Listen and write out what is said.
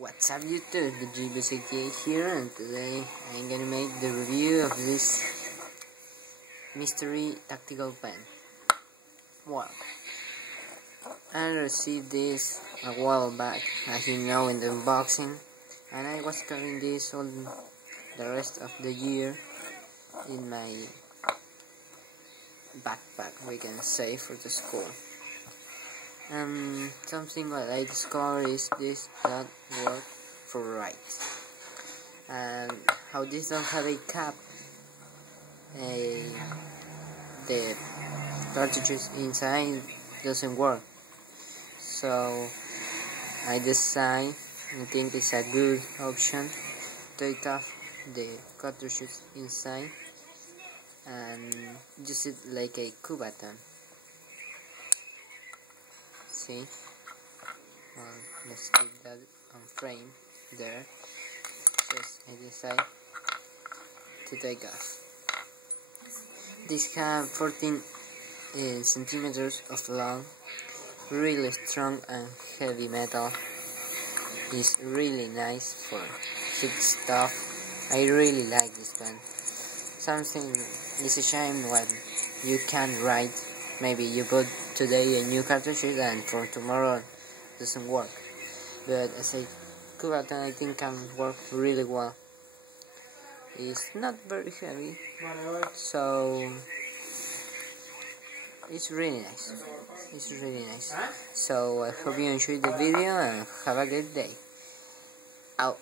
What's up YouTube, the GBCK here, and today I'm gonna make the review of this mystery tactical pen. Wow, I received this a while back, as you know, in the unboxing, and I was carrying this all the rest of the year in my backpack, we can say, for the school. Something that I discovered is this doesn't work for right. And how this don't have a cap, the cartridges inside doesn't work. So I think it's a good option to take off the cartridges inside and use it like a Kubaton. See? Let's keep that on frame there. Just I decide to take off. This have 14 centimeters of long, really strong and heavy metal. It's really nice for thick stuff. I really like this pen. Something is a shame when you can't write. Maybe you put today a new cartridge and for tomorrow it doesn't work. But as a Kubaton, I think can work really well. It's not very heavy, so it's really nice. It's really nice. So I hope you enjoyed the video and have a good day. Out.